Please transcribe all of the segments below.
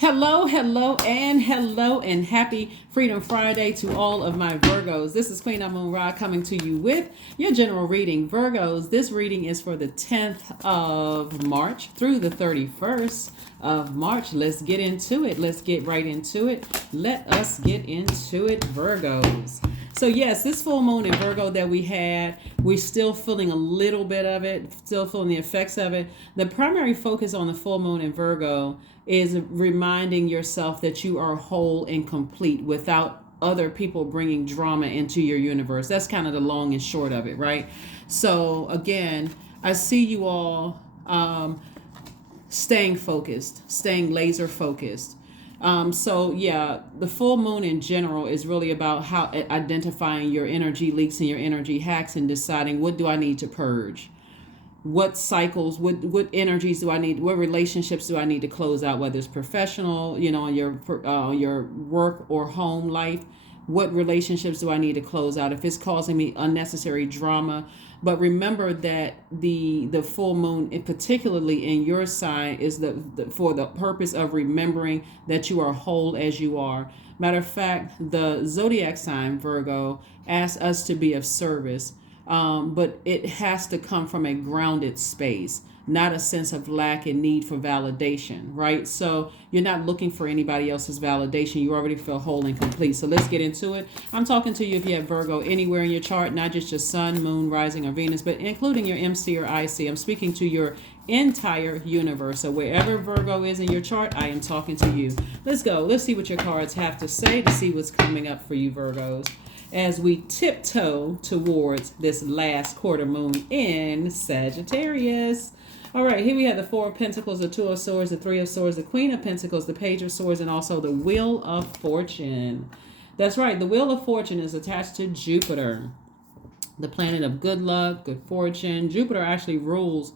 Hello, and happy Freedom Friday to all of my Virgos. This is Queen Moon Ra coming to you with your general reading. Virgos, this reading is for the 10th of March through the 31st of March. Let's get into it. Let's get right into it. Let us get into it, Virgos. So yes, this full moon in Virgo that we had, we're still feeling a little bit of it, still feeling the effects of it. The primary focus on the full moon in Virgo is reminding yourself that you are whole and complete without other people bringing drama into your universe. That's kind of the long and short of it, right? So again, I see you all staying focused, staying laser focused. So yeah, the full moon in general is really about how identifying your energy leaks and your energy hacks and deciding, what do I need to purge? What cycles, what energies do I need? What relationships do I need to close out? Whether it's professional, your work or home life. What relationships do I need to close out if it's causing me unnecessary drama? But remember that the full moon, particularly in your sign, is for the purpose of remembering that you are whole as you are. Matter of fact, the Zodiac sign Virgo asks us to be of service. But it has to come from a grounded space, not a sense of lack and need for validation, right? So you're not looking for anybody else's validation. You already feel whole and complete. So let's get into it. I'm talking to you if you have Virgo anywhere in your chart, not just your sun, moon, rising, or Venus, but including your MC or IC. I'm speaking to your entire universe. So wherever Virgo is in your chart, I am talking to you. Let's go. Let's see what your cards have to say to see what's coming up for you, Virgos, as we tiptoe towards this last quarter moon in Sagittarius. All right, here we have the Four of Pentacles, the Two of Swords, the Three of Swords, the Queen of Pentacles, the Page of Swords, and also the Wheel of Fortune. That's right, the Wheel of Fortune is attached to Jupiter, the planet of good luck, good fortune. Jupiter actually rules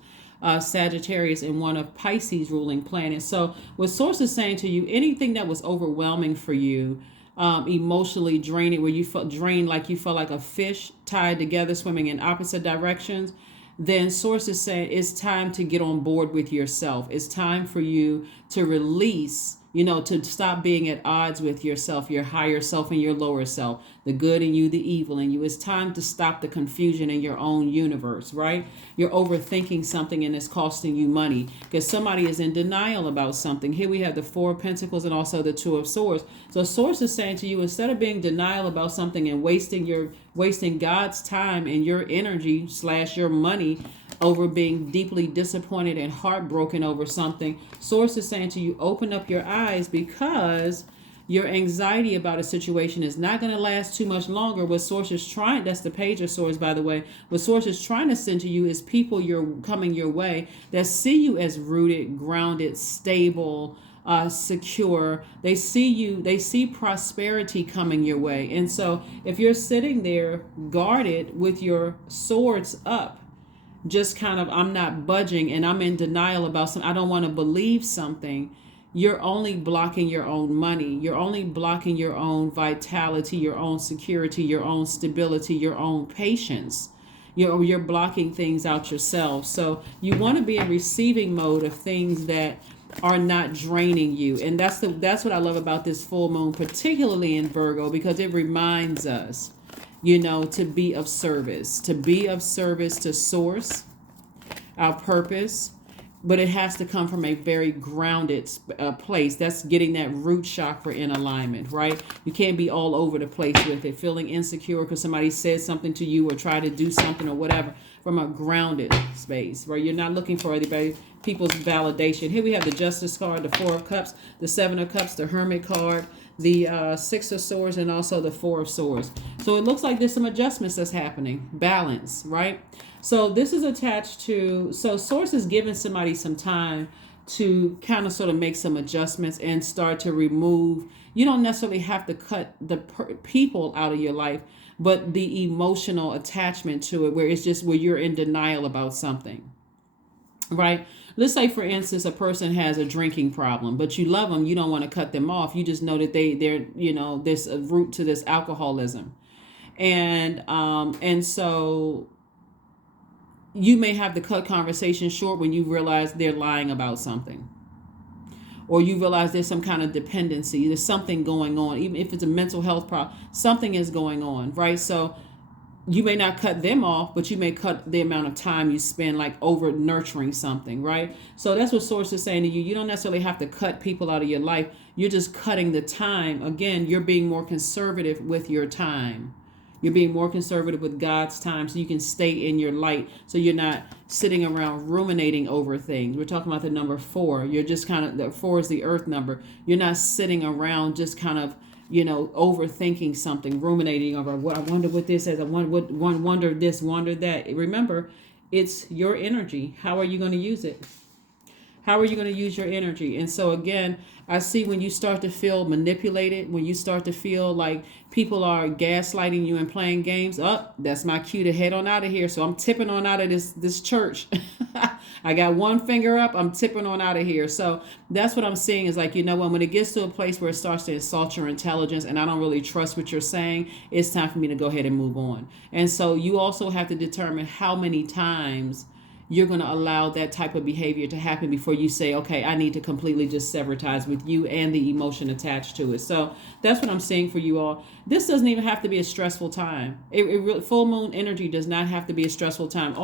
Sagittarius and one of Pisces ruling planets. So what Source is saying to you, anything that was overwhelming for you, emotionally draining, where you felt drained, like you felt like a fish tied together swimming in opposite directions, then Source is saying it's time to get on board with yourself. It's time for you to release, to stop being at odds with yourself, your higher self and your lower self, the good in you, the evil in you. It's time to stop the confusion in your own universe, right? You're overthinking something and it's costing you money because somebody is in denial about something. Here we have the Four of Pentacles and also the Two of Swords. So Source is saying to you, instead of being denial about something and wasting God's time and your energy / your money over being deeply disappointed and heartbroken over something, Source is saying to you, open up your eyes, because your anxiety about a situation is not going to last too much longer. What Source is trying, that's the Page of Swords, by the way, what Source is trying to send to you is people coming your way that see you as rooted, grounded, stable, secure. They see prosperity coming your way. And so if you're sitting there guarded with your swords up, just kind of, I'm not budging and I'm in denial about something, I don't want to believe something, you're only blocking your own money. You're only blocking your own vitality, your own security, your own stability, your own patience. You're blocking things out yourself. So you want to be in receiving mode of things that are not draining you. And that's what I love about this full moon, particularly in Virgo, because it reminds us, to be of service, to Source, our purpose. But it has to come from a very grounded place. That's getting that root chakra in alignment, right? You can't be all over the place with it, feeling insecure because somebody said something to you or tried to do something or whatever, from a grounded space, right? You're not looking for people's validation. Here we have the Justice card, the Four of Cups, the Seven of Cups, the Hermit card, the Six of Swords, and also the Four of Swords. So it looks like there's some adjustments that's happening. Balance, right? So this is attached to, so Source is giving somebody some time to kind of sort of make some adjustments and start to remove. You don't necessarily have to cut the people out of your life, but the emotional attachment to it, where it's just where you're in denial about something, right? Let's say, for instance, a person has a drinking problem, but you love them. You don't want to cut them off. You just know that they're there's a root to this alcoholism. And so you may have to cut conversation short when you realize they're lying about something. or you realize there's some kind of dependency, there's something going on, even if it's a mental health problem, something is going on, right? So you may not cut them off, but you may cut the amount of time you spend like over nurturing something, right? So that's what Source is saying to you. You don't necessarily have to cut people out of your life. You're just cutting the time. Again, you're being more conservative with your time. You're being more conservative with God's time so you can stay in your light, so you're not sitting around ruminating over things. We're talking about the number 4. You're just kind of, the 4 is the earth number. You're not sitting around just kind of, overthinking something, ruminating over what I wonder what this is. I wonder this, wonder that. Remember, it's your energy. How are you going to use it? How are you going to use your energy? And so again, I see when you start to feel manipulated, when you start to feel like people are gaslighting you and playing games, that's my cue to head on out of here. So I'm tipping on out of this church. I got one finger up, I'm tipping on out of here. So that's what I'm seeing is like, when it gets to a place where it starts to insult your intelligence and I don't really trust what you're saying, it's time for me to go ahead and move on. And so you also have to determine how many times you're going to allow that type of behavior to happen before you say, okay, I need to completely just sever ties with you and the emotion attached to it. So that's what I'm saying for you all. This doesn't even have to be a stressful time. Full moon energy does not have to be a stressful time.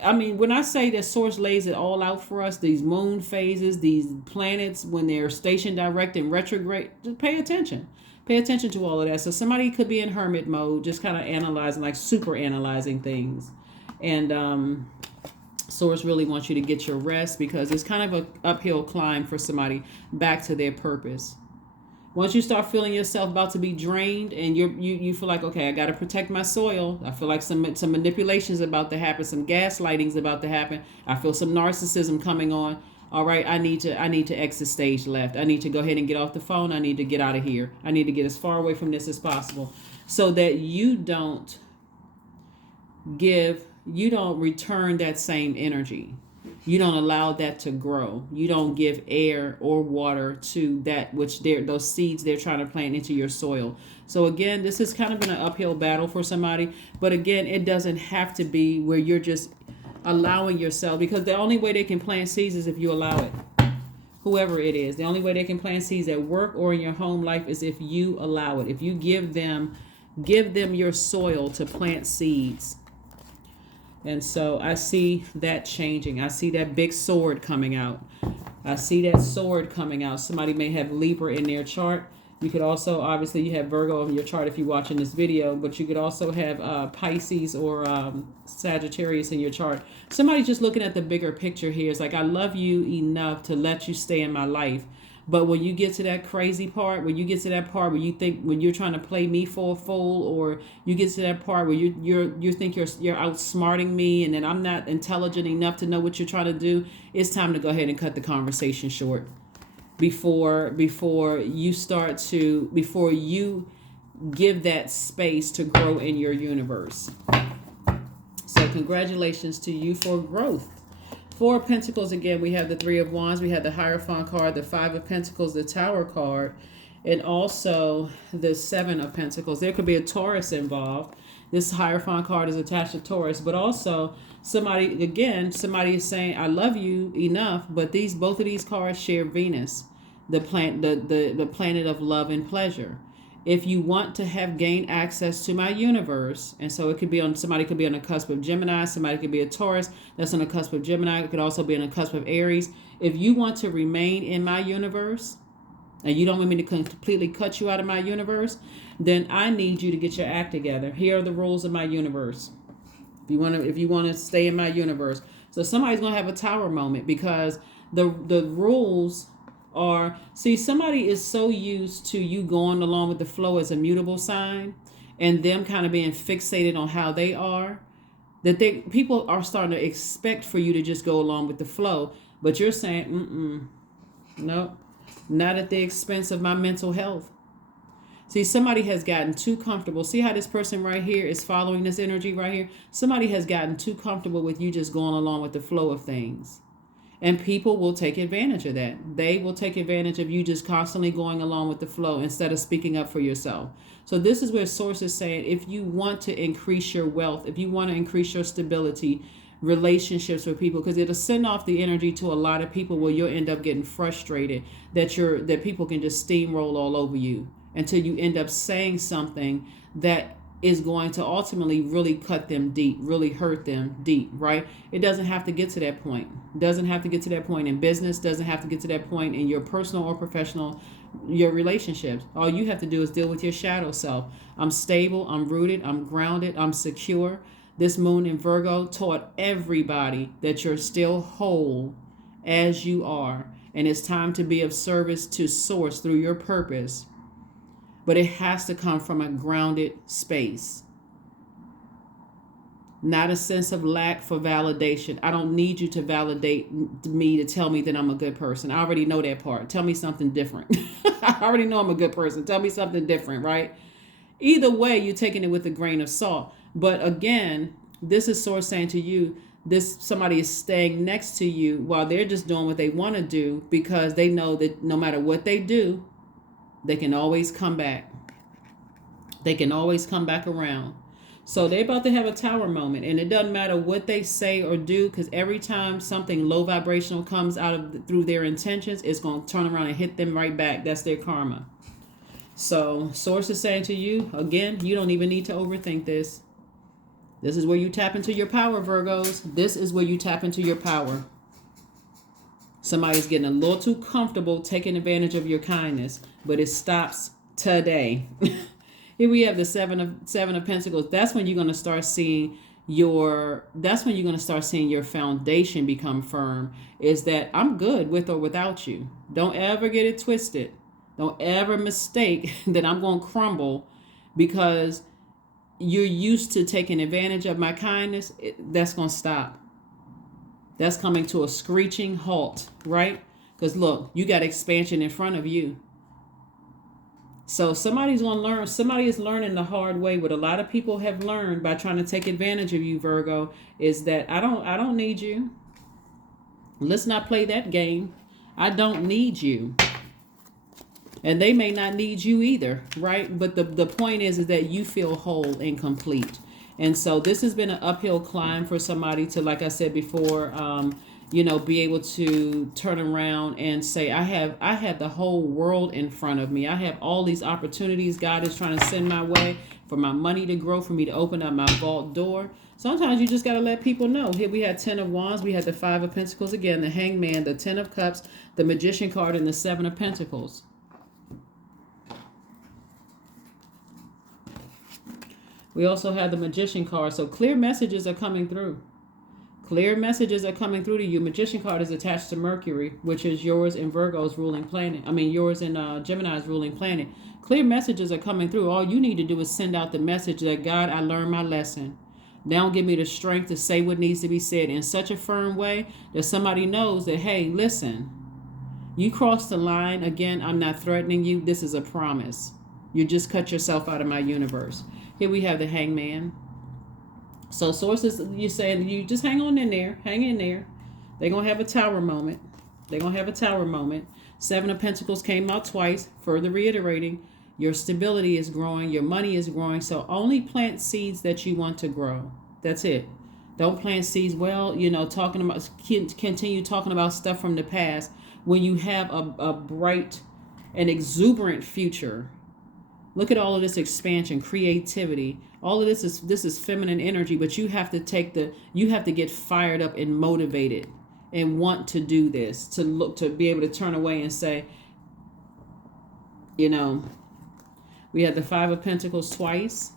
When I say that Source lays it all out for us, these moon phases, these planets, when they're stationed direct and retrograde, just pay attention. Pay attention to all of that. So somebody could be in hermit mode, just kind of analyzing, like super analyzing things. And Source really wants you to get your rest because it's kind of an uphill climb for somebody back to their purpose. Once you start feeling yourself about to be drained and you feel like, okay, I got to protect my soil. I feel like some manipulations about to happen, some gaslighting's about to happen. I feel some narcissism coming on. All right, I need to exit stage left. I need to go ahead and get off the phone. I need to get out of here. I need to get as far away from this as possible so that you don't return that same energy. You don't allow that to grow. You don't give air or water to that which those seeds they're trying to plant into your soil. So again, this has kind of been an uphill battle for somebody. But again, it doesn't have to be where you're just allowing yourself, because the only way they can plant seeds is if you allow it. Whoever it is, the only way they can plant seeds at work or in your home life is if you allow it. If you give them your soil to plant seeds. And so I see that changing. I see that big sword coming out. Somebody may have Libra in their chart. You could also, obviously, you have Virgo in your chart if you're watching this video, but you could also have Pisces or Sagittarius in your chart. Somebody's just looking at the bigger picture here. It's like, I love you enough to let you stay in my life. But when you get to that crazy part, when you get to that part where you think, when you're trying to play me for a fool, or you get to that part where you think you're outsmarting me and that I'm not intelligent enough to know what you're trying to do, it's time to go ahead and cut the conversation short before you give that space to grow in your universe. So congratulations to you for growth. 4 of Pentacles, again, we have the 3 of Wands, we have the Hierophant card, the 5 of Pentacles, the Tower card, and also the 7 of Pentacles. There could be a Taurus involved. This Hierophant card is attached to Taurus, but also somebody is saying, I love you enough, but both of these cards share Venus, the planet of love and pleasure. If you want to have gained access to my universe, and so it could be somebody could be on the cusp of Gemini, somebody could be a Taurus that's on the cusp of Gemini, it could also be on the cusp of Aries. If you want to remain in my universe, and you don't want me to completely cut you out of my universe, then I need you to get your act together. Here are the rules of my universe. If you want to stay in my universe. So somebody's going to have a tower moment, because the rules are, somebody is so used to you going along with the flow as a mutable sign and them kind of being fixated on how they are, that people are starting to expect for you to just go along with the flow. But you're saying, no, not at the expense of my mental health. Somebody has gotten too comfortable. See how this person right here is following this energy right here? Somebody has gotten too comfortable with you just going along with the flow of things. And people will take advantage of that. They will take advantage of you just constantly going along with the flow instead of speaking up for yourself. So this is where Source is saying, if you want to increase your wealth, if you want to increase your stability, relationships with people, because it'll send off the energy to a lot of people where you'll end up getting frustrated that people can just steamroll all over you until you end up saying something that is going to ultimately really cut them deep, really hurt them deep, right? It doesn't have to get to that point. It doesn't have to get to that point in business, doesn't have to get to that point in your personal or professional, your relationships. All you have to do is deal with your shadow self. I'm stable, I'm rooted, I'm grounded, I'm secure. This moon in Virgo taught everybody that you're still whole as you are, and it's time to be of service to source through your purpose. But it has to come from a grounded space, not a sense of lack for validation. I don't need you to validate me to tell me that I'm a good person. I already know that part. Tell me something different. I already know I'm a good person. Tell me something different, right? Either way, you're taking it with a grain of salt. But again, this is Source saying to you, somebody is staying next to you while they're just doing what they want to do, because they know that no matter what they do, they can always come back. They can always come back around. So they're about to have a tower moment, and it doesn't matter what they say or do, because every time something low vibrational comes through their intentions, it's going to turn around and hit them right back. That's their karma. So Source is saying to you, again, you don't even need to overthink this. This is where you tap into your power, Virgos. This is where you tap into your power. Somebody's getting a little too comfortable taking advantage of your kindness, but it stops today. Here we have the seven of Pentacles. That's when you're going to start seeing your foundation become firm. Is that I'm good with or without you. Don't ever get it twisted. Don't ever mistake that I'm going to crumble because you're used to taking advantage of my kindness. That's going to stop. That's coming to a screeching halt, right? Because look, you got expansion in front of you. So somebody's going to learn. Somebody is learning the hard way. What a lot of people have learned by trying to take advantage of you, Virgo, is that I don't need you. Let's not play that game. I don't need you. And they may not need you either, right? But the point is that you feel whole and complete. And so this has been an uphill climb for somebody to, like I said before, be able to turn around and say, I have the whole world in front of me. I have all these opportunities God is trying to send my way for my money to grow, for me to open up my vault door. Sometimes you just got to let people know. Here we had 10 of Wands. We had the 5 of Pentacles again, the Hangman, the 10 of Cups, the Magician card, and the 7 of Pentacles. We also have the Magician card. So clear messages are coming through. Clear messages are coming through to you. Magician card is attached to Mercury, which is yours and Virgo's ruling planet. Yours and Gemini's ruling planet. Clear messages are coming through. All you need to do is send out the message that, God, I learned my lesson. Now give me the strength to say what needs to be said in such a firm way that somebody knows that, hey, listen, you crossed the line. Again, I'm not threatening you. This is a promise. You just cut yourself out of my universe. Here we have the Hangman. So sources, you're saying you just hang on in there. Hang in there. They're going to have a tower moment. They're going to have a tower moment. 7 of Pentacles came out twice, further reiterating your stability is growing. Your money is growing. So only plant seeds that you want to grow. That's it. Don't plant seeds. Well, continue talking about stuff from the past when you have a bright and exuberant future. Look at all of this expansion, creativity. All of this is feminine energy, but you have to get fired up and motivated and want to do this, to be able to turn away and say, we had the 5 of Pentacles twice.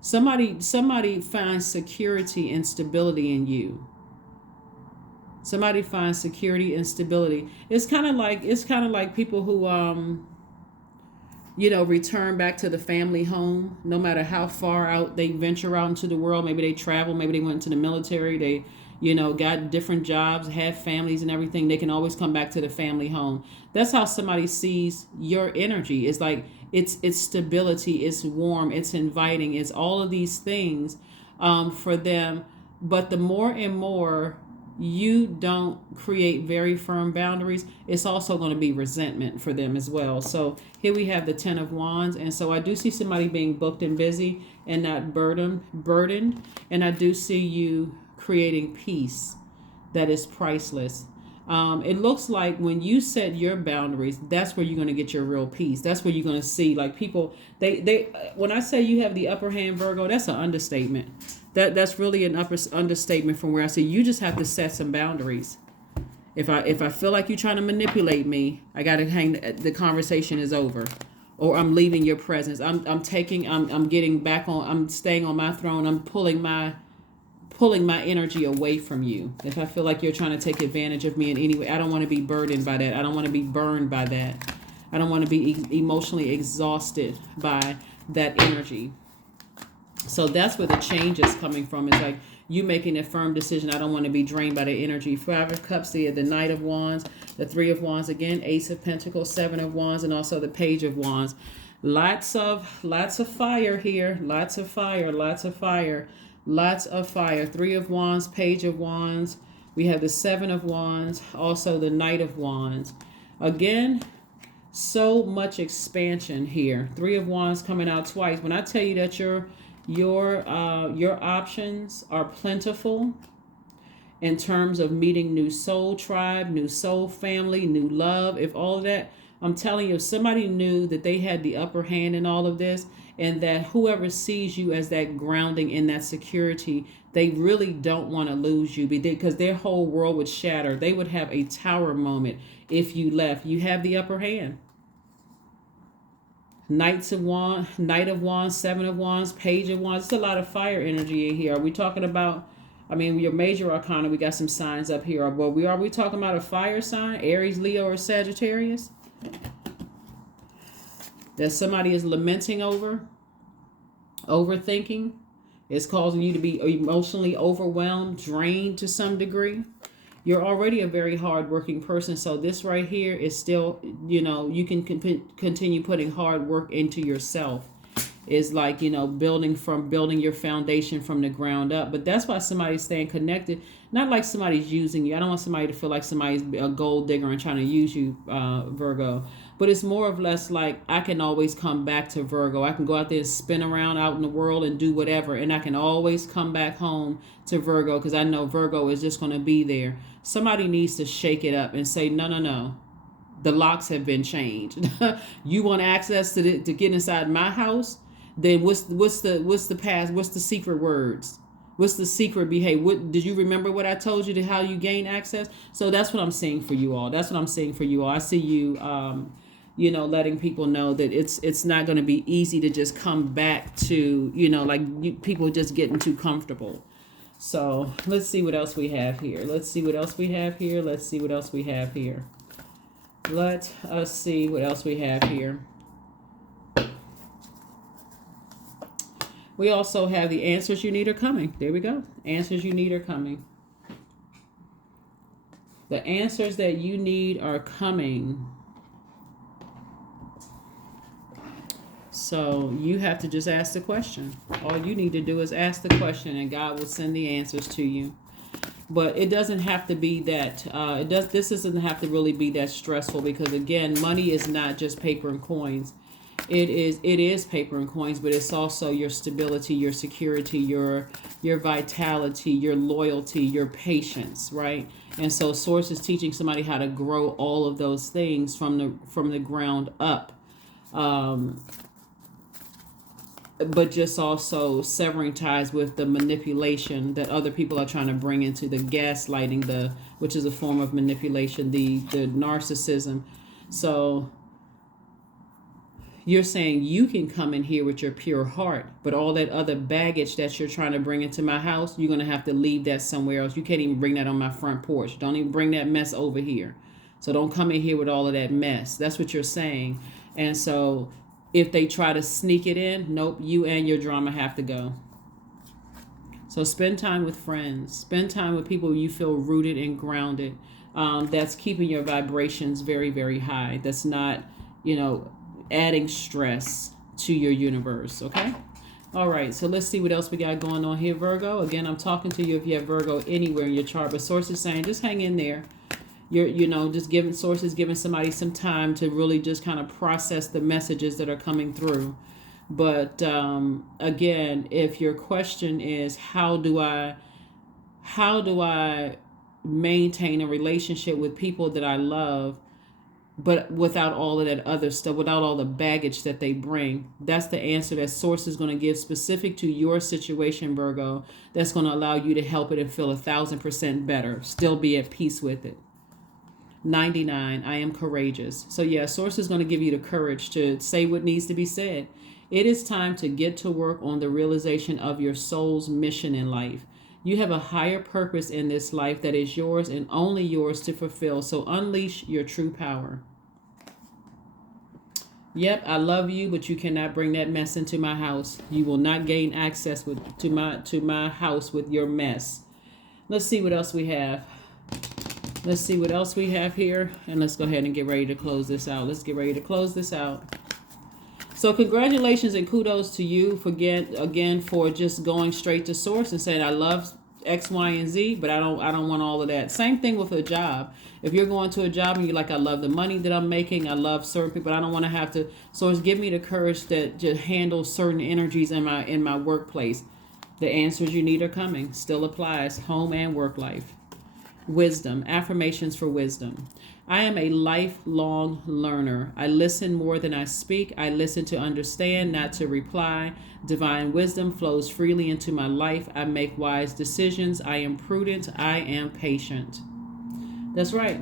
Somebody finds security and stability in you. Somebody finds security and stability. It's kind of like people who return back to the family home, no matter how far out they venture out into the world. Maybe they travel, maybe they went to the military, they, got different jobs, have families and everything. They can always come back to the family home. That's how somebody sees your energy. It's like, it's stability, it's warm, it's inviting, it's all of these things for them. But the more and more you don't create very firm boundaries, it's also going to be resentment for them as well. So here we have the 10 of Wands. And so I do see somebody being booked and busy and not burdened. And I do see you creating peace that is priceless. It looks like when you set your boundaries, that's where you're going to get your real peace. That's where you're going to see, like, people, they when I say you have the upper hand, Virgo, that's an understatement. That's really an understatement from where I say you just have to set some boundaries. If I feel like you're trying to manipulate me, I got to hang. The conversation is over, or I'm leaving your presence. I'm getting back on. I'm staying on my throne. I'm pulling my energy away from you. If I feel like you're trying to take advantage of me in any way, I don't want to be burdened by that. I don't want to be burned by that. I don't want to be emotionally exhausted by that energy. So that's where the change is coming from. It's like you making a firm decision. I don't want to be drained by the energy. Five of Cups, the Knight of Wands, the Three of Wands again, Ace of Pentacles, Seven of Wands, and also the Page of Wands. Lots of fire here. Lots of fire. Three of Wands, Page of Wands. We have the Seven of Wands, also the Knight of Wands. Again, so much expansion here. Three of Wands coming out twice. When I tell you that your options are plentiful in terms of meeting new soul tribe, new soul family, new love, if all of that, I'm telling you, if somebody knew that they had the upper hand in all of this, and that whoever sees you as that grounding in that security, they really don't want to lose you, because their whole world would shatter. They would have a tower moment if you left. You have the upper hand. Knight of Wands, Seven of Wands, Page of Wands. It's a lot of fire energy in here. Are we talking about, your major arcana, we got some signs up here. But are we talking about a fire sign? Aries, Leo, or Sagittarius? That somebody is lamenting over, overthinking. It's causing you to be emotionally overwhelmed, drained to some degree. You're already a very hardworking person, so this right here is still, you can continue putting hard work into yourself. It's like, building your foundation from the ground up. But that's why somebody's staying connected. Not like somebody's using you. I don't want somebody to feel like somebody's a gold digger and trying to use you, Virgo. But it's more or less like I can always come back to Virgo. I can go out there and spin around out in the world and do whatever. And I can always come back home to Virgo because I know Virgo is just going to be there. Somebody needs to shake it up and say, no. The locks have been changed. You want access to get inside my house? Then what's the past? What's the secret words? What's the secret behavior? Did you remember what I told you to how you gain access? So that's what I'm saying for you all. I see you, letting people know that it's not going to be easy to just come back to, people just getting too comfortable. So let's see what else we have here. Let us see what else we have here. We also have the answers you need are coming. There we go. Answers you need are coming. The answers that you need are coming. So you have to just ask the question. All you need to do is ask the question and God will send the answers to you. But it doesn't have to be that, this doesn't have to really be that stressful, because again, money is not just paper and coins. It is paper and coins, but it's also your stability, your security, your vitality, your loyalty, your patience, right? And so Source is teaching somebody how to grow all of those things from the ground up. But just also severing ties with the manipulation that other people are trying to bring into the gaslighting, which is a form of manipulation, the narcissism. So you're saying you can come in here with your pure heart, but all that other baggage that you're trying to bring into my house, you're going to have to leave that somewhere else. You can't even bring that on my front porch. Don't even bring that mess over here. So don't come in here with all of that mess. That's what you're saying. And so if they try to sneak it in, nope, you and your drama have to go. So spend time with friends. Spend time with people you feel rooted and grounded. That's keeping your vibrations very, very high. That's not, adding stress to your universe, okay? All right, so let's see what else we got going on here, Virgo. Again, I'm talking to you if you have Virgo anywhere in your chart, but Source is saying just hang in there. You're, just giving somebody some time to really just kind of process the messages that are coming through. But again, if your question is how do I how do I maintain a relationship with people that I love, but without all of that other stuff, without all the baggage that they bring? That's the answer that Source is going to give specific to your situation, Virgo. That's going to allow you to help it and feel 1,000% better. Still be at peace with it. 99, I am courageous. So yeah, Source is going to give you the courage to say what needs to be said. It is time to get to work on the realization of your soul's mission in life. You have a higher purpose in this life that is yours and only yours to fulfill. So unleash your true power. Yep, I love you, but you cannot bring that mess into my house. You will not gain access to my house with your mess. Let's see what else we have. Let's see what else we have here, and let's go ahead and get ready to close this out. Let's get ready to close this out. So congratulations and kudos to you for again for just going straight to Source and saying I love X, Y, and Z, but I don't want all of that. Same thing with a job. If you're going to a job and you're like, I love the money that I'm making, I love certain people, but I don't want to have to. Source, give me the courage that to handle certain energies in my workplace. The answers you need are coming. Still applies, home and work life. Wisdom, affirmations for wisdom. I am a lifelong learner. I listen more than I speak. I listen to understand, not to reply. Divine wisdom flows freely into my life. I make wise decisions. I am prudent. I am patient. That's right.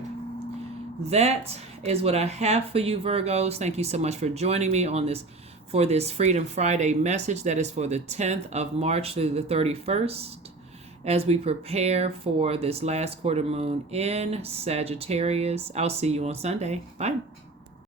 That is what I have for you, Virgos. Thank you so much for joining me on this for this Freedom Friday message that is for the 10th of March through the 31st. As we prepare for this last quarter moon in Sagittarius. I'll see you on Sunday. Bye.